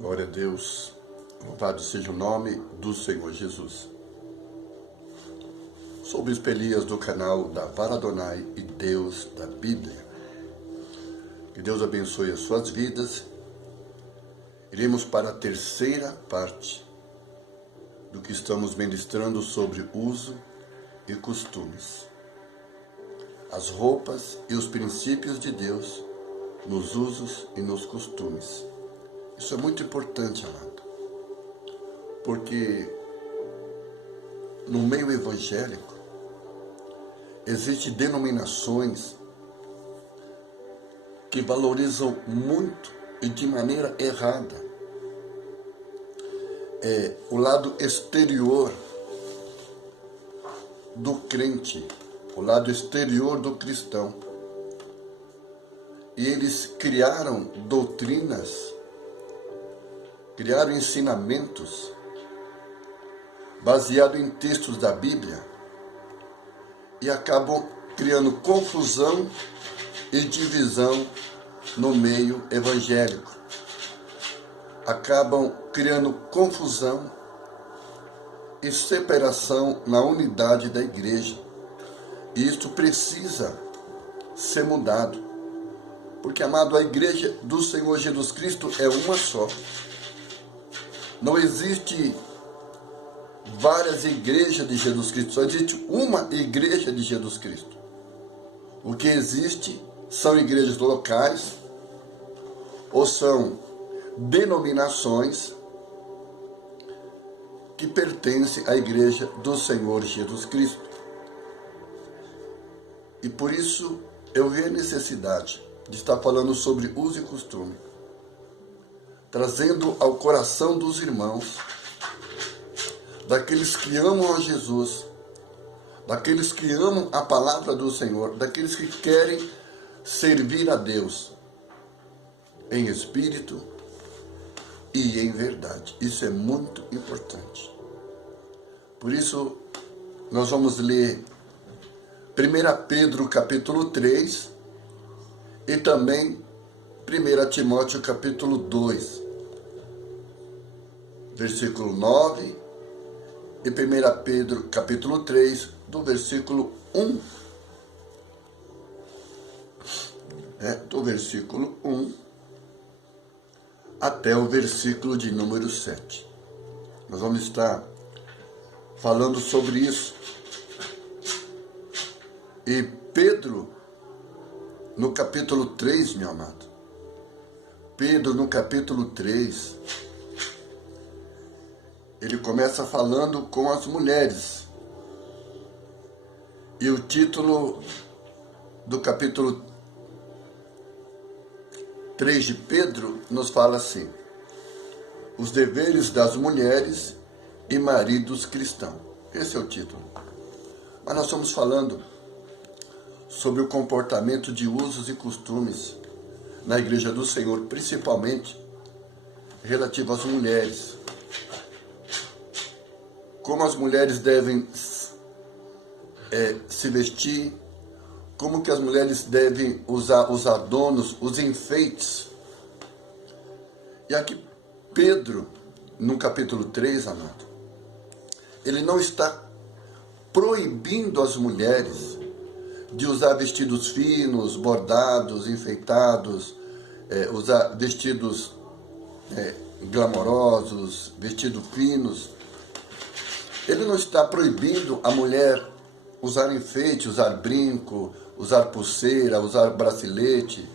Glória a Deus, louvado seja o nome do Senhor Jesus. Sou o Bispo Elias do canal da Vara Adonai e Deus da Bíblia. Que Deus abençoe as suas vidas. Iremos para a terceira parte do que estamos ministrando sobre uso e costumes. As roupas e os princípios de Deus nos usos e nos costumes. Isso é muito importante, amado, porque no meio evangélico existem denominações que valorizam muito e de maneira errada o lado exterior do crente, o lado exterior do cristão. E eles criaram doutrinas, criaram ensinamentos baseados em textos da Bíblia e acabam criando confusão e divisão no meio evangélico. Acabam criando confusão e separação na unidade da igreja. E isso precisa ser mudado. Porque, amado, a igreja do Senhor Jesus Cristo é uma só. Não existe várias igrejas de Jesus Cristo, só existe uma igreja de Jesus Cristo. O que existe são igrejas locais ou são denominações que pertencem à igreja do Senhor Jesus Cristo. E por isso eu vi a necessidade de estar falando sobre uso e costume, trazendo ao coração dos irmãos, daqueles que amam a Jesus, daqueles que amam a palavra do Senhor, daqueles que querem servir a Deus em espírito e em verdade. Isso é muito importante. Por isso, nós vamos ler 1 Pedro capítulo 3 e também 1 Timóteo capítulo 2, versículo 9 e 1 Pedro capítulo 3, do versículo 1. Do versículo 1 até o versículo de número 7. Nós vamos estar falando sobre isso. E Pedro, no capítulo 3, meu amado, Pedro, no capítulo 3, ele começa falando com as mulheres. E o título do capítulo 3 de Pedro nos fala assim: os deveres das mulheres e maridos cristãos. Esse é o título. Mas nós estamos falando sobre o comportamento de usos e costumes na igreja do Senhor, principalmente relativo às mulheres. Como as mulheres devem se vestir, como que as mulheres devem usar os adornos, os enfeites. E aqui Pedro, no capítulo 3, amado, ele não está proibindo as mulheres de usar vestidos finos, bordados, enfeitados, usar vestidos glamourosos, vestidos finos. Ele não está proibindo a mulher usar enfeite, usar brinco, usar pulseira, usar bracelete,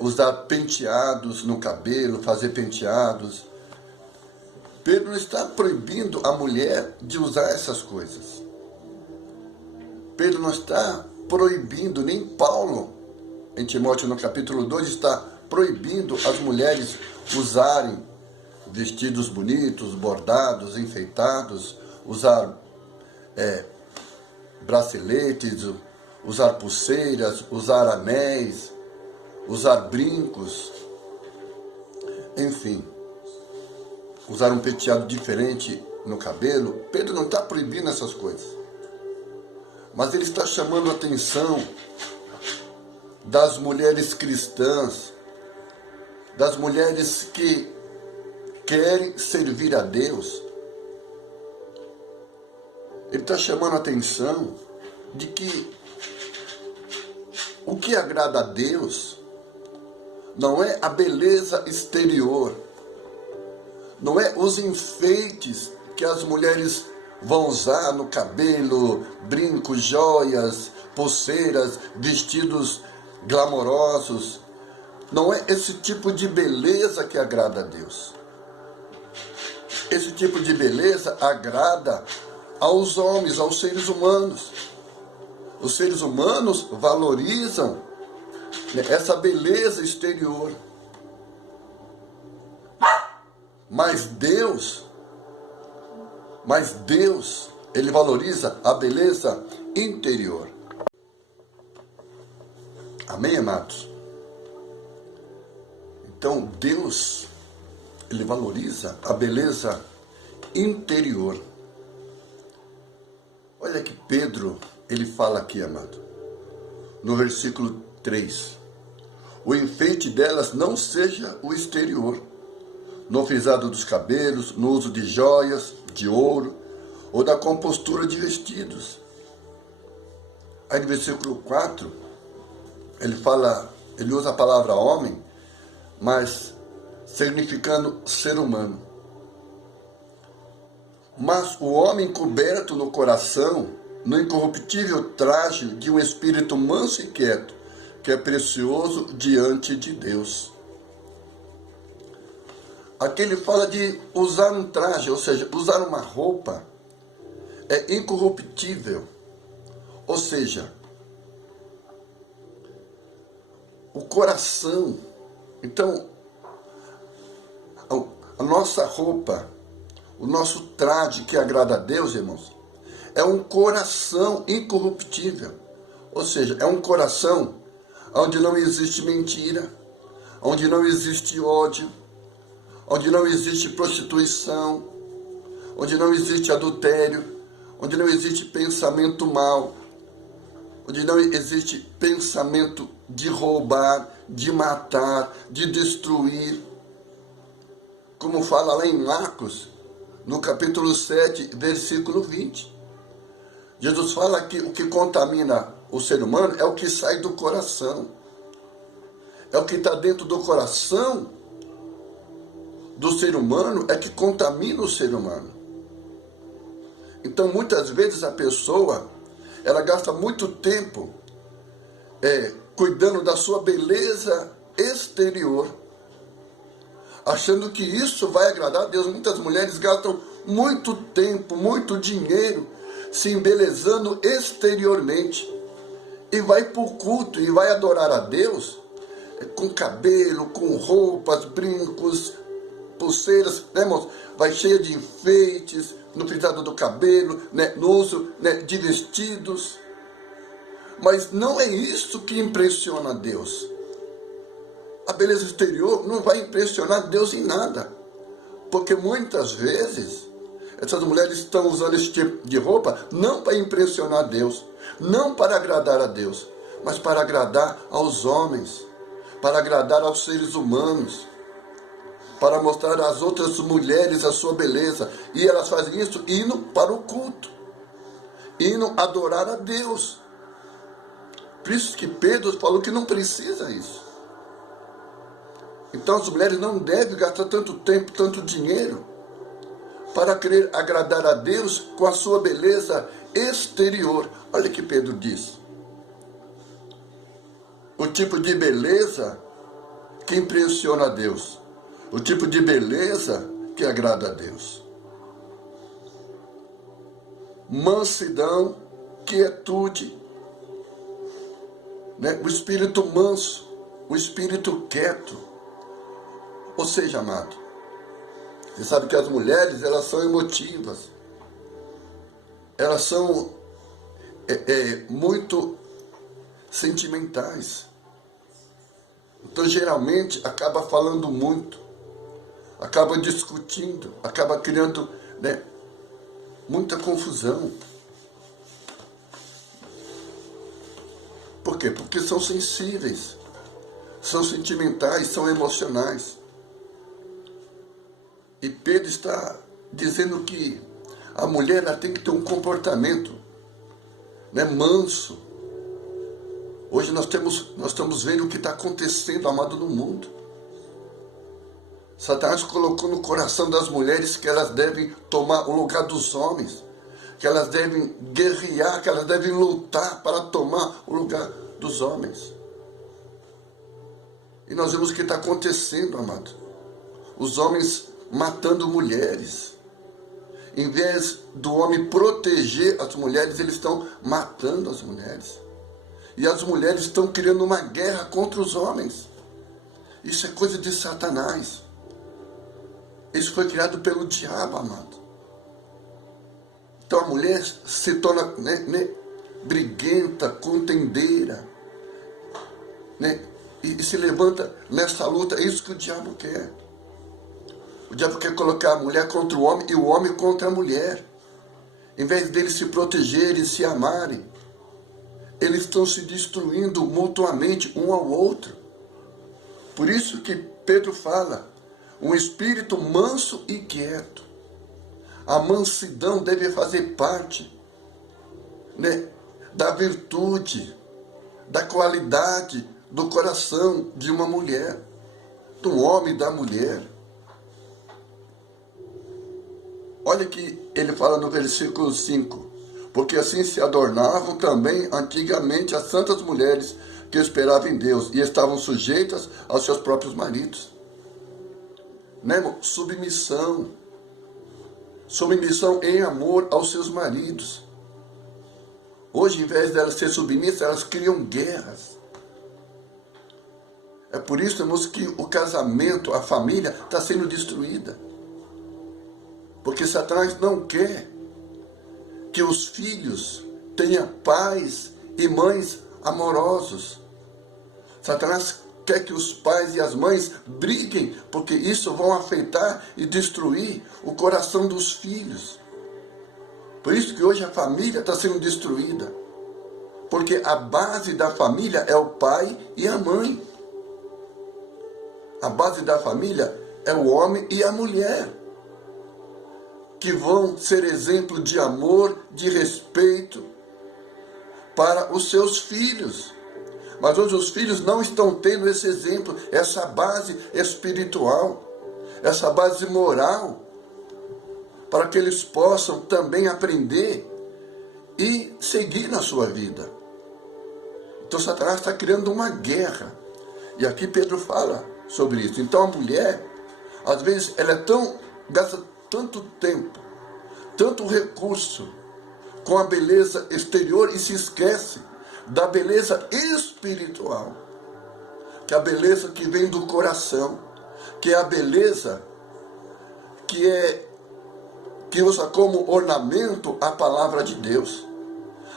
usar penteados no cabelo, fazer penteados. Pedro não está proibindo a mulher de usar essas coisas. Pedro não está proibindo, nem Paulo, em Timóteo no capítulo 2, está proibindo as mulheres usarem vestidos bonitos, bordados, enfeitados, usar braceletes, usar pulseiras, usar anéis, usar brincos, enfim, usar um penteado diferente no cabelo. Pedro não está proibindo essas coisas. Mas ele está chamando a atenção das mulheres cristãs, das mulheres que querem servir a Deus, ele está chamando a atenção de que o que agrada a Deus não é a beleza exterior, não é os enfeites que as mulheres vão usar no cabelo, brincos, joias, pulseiras, vestidos glamourosos. Não é esse tipo de beleza que agrada a Deus. Esse tipo de beleza agrada aos homens, aos seres humanos. Os seres humanos valorizam, né, essa beleza exterior. Mas Deus, ele valoriza a beleza interior. Amém, amados? Então, Deus, ele valoriza a beleza interior. Olha que Pedro, ele fala aqui, amado, no versículo 3. O enfeite delas não seja o exterior, no frisado dos cabelos, no uso de joias, de ouro, ou da compostura de vestidos. Aí no versículo 4, ele usa a palavra homem, mas significando ser humano. Mas o homem coberto no coração, no incorruptível traje de um espírito manso e quieto, que é precioso diante de Deus. Aqui ele fala de usar um traje, ou seja, usar uma roupa é incorruptível. Ou seja, o coração. Então, a nossa roupa, o nosso traje que agrada a Deus, irmãos, é um coração incorruptível. Ou seja, é um coração onde não existe mentira, onde não existe ódio, onde não existe prostituição, onde não existe adultério, onde não existe pensamento mau, onde não existe pensamento de roubar, de matar, de destruir. Como fala lá em Marcos, no capítulo 7, versículo 20. Jesus fala que o que contamina o ser humano é o que sai do coração. É o que está dentro do coração do ser humano, é que contamina o ser humano. Então, muitas vezes a pessoa, ela gasta muito tempo cuidando da sua beleza exterior, achando que isso vai agradar a Deus. Muitas mulheres gastam muito tempo, muito dinheiro se embelezando exteriormente, e vai para o culto e vai adorar a Deus com cabelo, com roupas, brincos, pulseiras, né, irmãos? Vai cheia de enfeites, no frisado do cabelo, né, no uso, né, de vestidos. Mas não é isso que impressiona Deus. A beleza exterior não vai impressionar Deus em nada. Porque muitas vezes essas mulheres estão usando esse tipo de roupa não para impressionar Deus, não para agradar a Deus, mas para agradar aos homens, para agradar aos seres humanos, para mostrar às outras mulheres a sua beleza. E elas fazem isso indo para o culto, indo adorar a Deus. Por isso que Pedro falou que não precisa isso. Então as mulheres não devem gastar tanto tempo, tanto dinheiro para querer agradar a Deus com a sua beleza exterior. Olha o que Pedro diz. O tipo de beleza que impressiona a Deus. O tipo de beleza que agrada a Deus. Mansidão, quietude, né? O espírito manso, o espírito quieto. Ou seja, amado, você sabe que as mulheres, elas são emotivas. Elas são muito sentimentais. Então, geralmente, acaba falando muito, acaba discutindo, acaba criando, né, muita confusão. Por quê? Porque são sensíveis, são sentimentais, são emocionais. E Pedro está dizendo que a mulher ela tem que ter um comportamento, né, manso. Hoje nós estamos vendo o que está acontecendo, amado, no mundo. Satanás colocou no coração das mulheres que elas devem tomar o lugar dos homens, que elas devem guerrear, que elas devem lutar para tomar o lugar dos homens. E nós vemos o que está acontecendo, amado. Os homens matando mulheres. Em vez do homem proteger as mulheres, eles estão matando as mulheres. E as mulheres estão criando uma guerra contra os homens. Isso é coisa de Satanás. Isso foi criado pelo diabo, amado. Então a mulher se torna briguenta, contendeira, e se levanta nessa luta. É isso que o diabo quer. O diabo quer colocar a mulher contra o homem e o homem contra a mulher. Em vez deles se protegerem, se amarem, eles estão se destruindo mutuamente um ao outro. Por isso que Pedro fala, um espírito manso e quieto. A mansidão deve fazer parte, da virtude, da qualidade do coração de uma mulher, do homem e da mulher. Olha que ele fala no versículo 5. Porque assim se adornavam também antigamente as santas mulheres que esperavam em Deus e estavam sujeitas aos seus próprios maridos. Submissão. Submissão em amor aos seus maridos. Hoje, em vez de elas serem submissas, elas criam guerras. É por isso, irmãos, que o casamento, a família, está sendo destruída. Porque Satanás não quer que os filhos tenham pais e mães amorosos. Satanás quer que os pais e as mães briguem, porque isso vai afetar e destruir o coração dos filhos. Por isso que hoje a família está sendo destruída. Porque a base da família é o pai e a mãe. A base da família é o homem e a mulher, que vão ser exemplo de amor, de respeito para os seus filhos. Mas hoje os filhos não estão tendo esse exemplo, essa base espiritual, essa base moral, para que eles possam também aprender e seguir na sua vida. Então Satanás está criando uma guerra. E aqui Pedro fala sobre isso. Então a mulher, às vezes, ela gasta tanto tempo, tanto recurso com a beleza exterior e se esquece da beleza espiritual, que é a beleza que vem do coração, que é a beleza que usa como ornamento a palavra de Deus,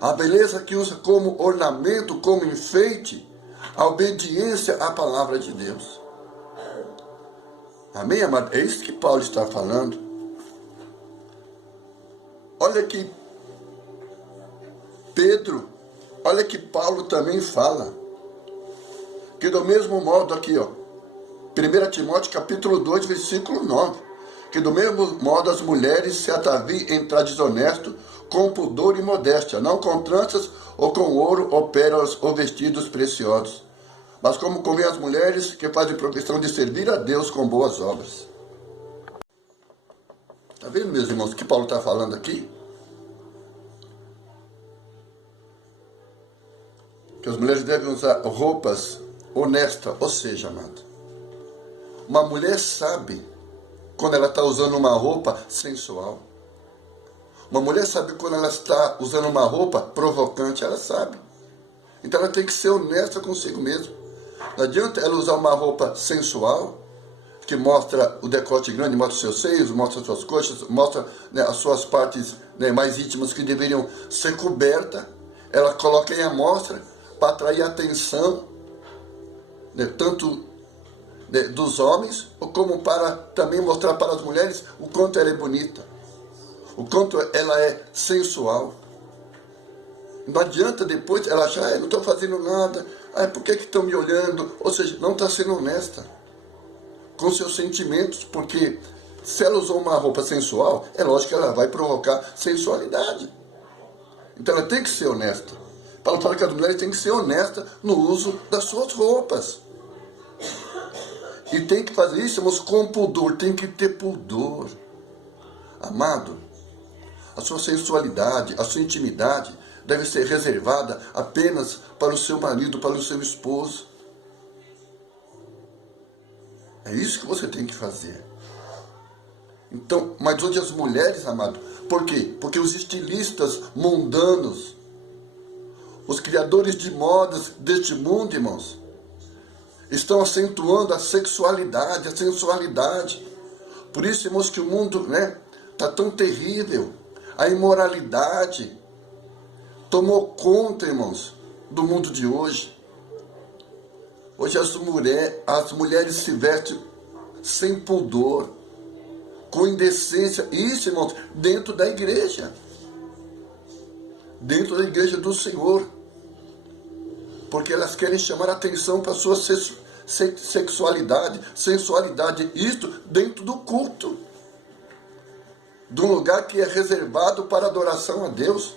a beleza que usa como ornamento, como enfeite, a obediência à palavra de Deus. Amém, amado? É isso que Paulo está falando. Olha que olha que Paulo também fala, que do mesmo modo aqui, 1 Timóteo capítulo 2, versículo 9, que do mesmo modo as mulheres se ataviem em traje desonesto, com pudor e modéstia, não com tranças ou com ouro ou pérolas ou vestidos preciosos, mas como convém as mulheres que fazem profissão de servir a Deus com boas obras. Está vendo, meus irmãos, o que Paulo está falando aqui? Que as mulheres devem usar roupas honestas, ou seja, amado, uma mulher sabe quando ela está usando uma roupa sensual. Uma mulher sabe quando ela está usando uma roupa provocante, ela sabe. Então ela tem que ser honesta consigo mesma. Não adianta ela usar uma roupa sensual, que mostra o decote grande, mostra os seus seios, mostra as suas coxas, mostra, as suas partes, mais íntimas que deveriam ser cobertas. Ela coloca em amostra para atrair a atenção, tanto dos homens, como para também mostrar para as mulheres o quanto ela é bonita, o quanto ela é sensual. Não adianta depois ela achar, não estou fazendo nada, por que estão me olhando? Ou seja, não está sendo honesta com seus sentimentos, porque Se ela usou uma roupa sensual, é lógico que ela vai provocar sensualidade. Então ela tem que ser honesta. Paulo fala que as mulheres têm que ser honestas no uso das suas roupas. E tem que fazer isso, irmãos, com pudor. Tem que ter pudor. Amado, a sua sensualidade, a sua intimidade deve ser reservada apenas para o seu marido, para o seu esposo. É isso que você tem que fazer. Então, mas hoje as mulheres, amado, por quê? Porque os estilistas mundanos, os criadores de modas deste mundo, irmãos, estão acentuando a sexualidade, a sensualidade. Por isso, irmãos, que o mundo, está tão terrível. A imoralidade tomou conta, irmãos, do mundo de hoje. Hoje as mulheres se vestem sem pudor, com indecência. Isso, irmãos, dentro da igreja. Dentro da igreja do Senhor. Porque elas querem chamar a atenção para a sua sexualidade, sensualidade. Isto dentro do culto. De um lugar que é reservado para adoração a Deus.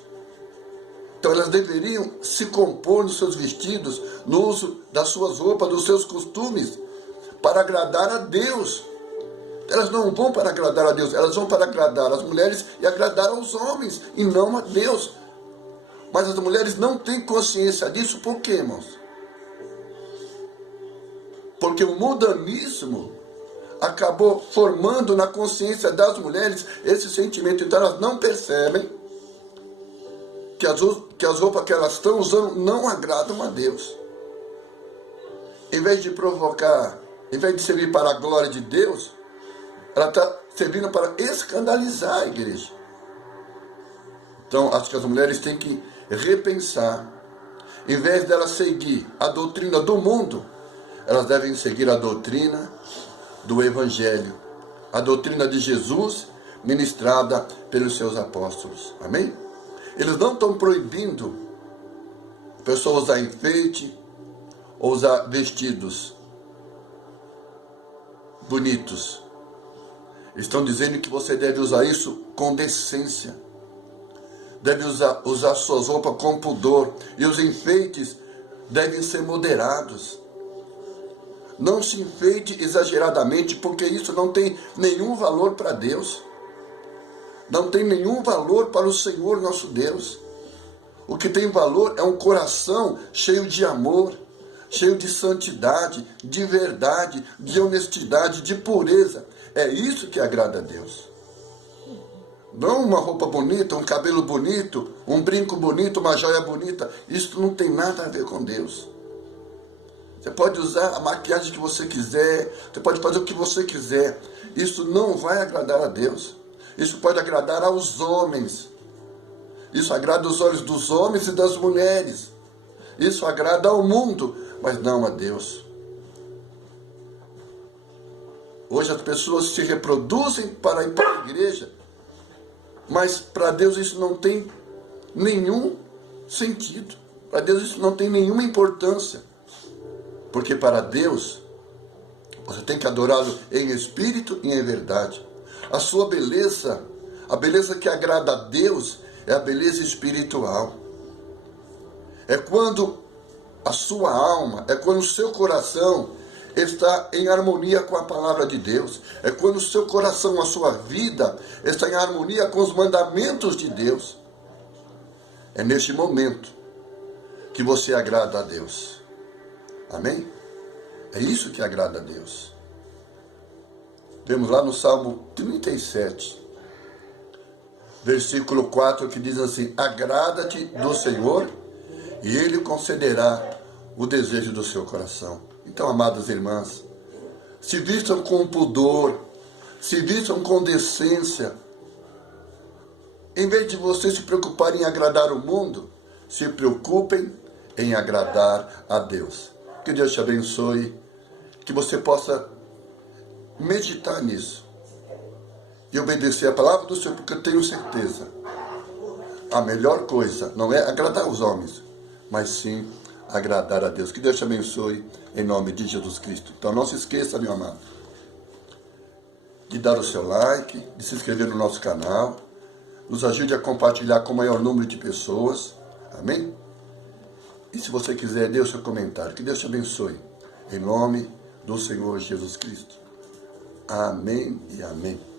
Então elas deveriam se compor nos seus vestidos, no uso das suas roupas, dos seus costumes, para agradar a Deus. Elas não vão para agradar a Deus, elas vão para agradar as mulheres e agradar aos homens, e não a Deus. Mas as mulheres não têm consciência disso, por quê, irmãos? Porque o mundanismo acabou formando na consciência das mulheres esse sentimento. Então elas não percebem que as roupas que elas estão usando não agradam a Deus. Em vez de provocar, em vez de servir para a glória de Deus, ela está servindo para escandalizar a igreja. Então, acho que as mulheres têm que repensar. Em vez delas seguir a doutrina do mundo, elas devem seguir a doutrina do Evangelho. A doutrina de Jesus, ministrada pelos seus apóstolos. Amém? Eles não estão proibindo a pessoa usar enfeite ou usar vestidos bonitos. Estão dizendo que você deve usar isso com decência. Deve usar suas roupas com pudor. E os enfeites devem ser moderados. Não se enfeite exageradamente, porque isso não tem nenhum valor para Deus. Não tem nenhum valor para o Senhor nosso Deus. O que tem valor é um coração cheio de amor, cheio de santidade, de verdade, de honestidade, de pureza. É isso que agrada a Deus. Não uma roupa bonita, um cabelo bonito, um brinco bonito, uma joia bonita. Isso não tem nada a ver com Deus. Você pode usar a maquiagem que você quiser, você pode fazer o que você quiser. Isso não vai agradar a Deus. Isso pode agradar aos homens. Isso agrada os olhos dos homens e das mulheres. Isso agrada ao mundo, mas não a Deus. Hoje as pessoas se reproduzem para ir para a igreja, mas para Deus isso não tem nenhum sentido. Para Deus isso não tem nenhuma importância. Porque para Deus, você tem que adorá-lo em espírito e em verdade. A sua beleza, a beleza que agrada a Deus, é a beleza espiritual. É quando a sua alma, é quando o seu coração está em harmonia com a palavra de Deus. É quando o seu coração, a sua vida, está em harmonia com os mandamentos de Deus. É neste momento que você agrada a Deus. Amém? É isso que agrada a Deus. Temos lá no Salmo 37, versículo 4, que diz assim: agrada-te do Senhor, e Ele concederá o desejo do seu coração. Então, amadas irmãs, se vistam com pudor, se vistam com decência. Em vez de vocês se preocuparem em agradar o mundo, se preocupem em agradar a Deus. Que Deus te abençoe, que você possa meditar nisso e obedecer a palavra do Senhor, porque eu tenho certeza, a melhor coisa não é agradar os homens, mas sim agradar a Deus. Que Deus te abençoe em nome de Jesus Cristo. Então não se esqueça, meu amado, de dar o seu like, de se inscrever no nosso canal. Nos ajude a compartilhar com o maior número de pessoas. Amém? E se você quiser, dê o seu comentário. Que Deus te abençoe. Em nome do Senhor Jesus Cristo. Amém e amém.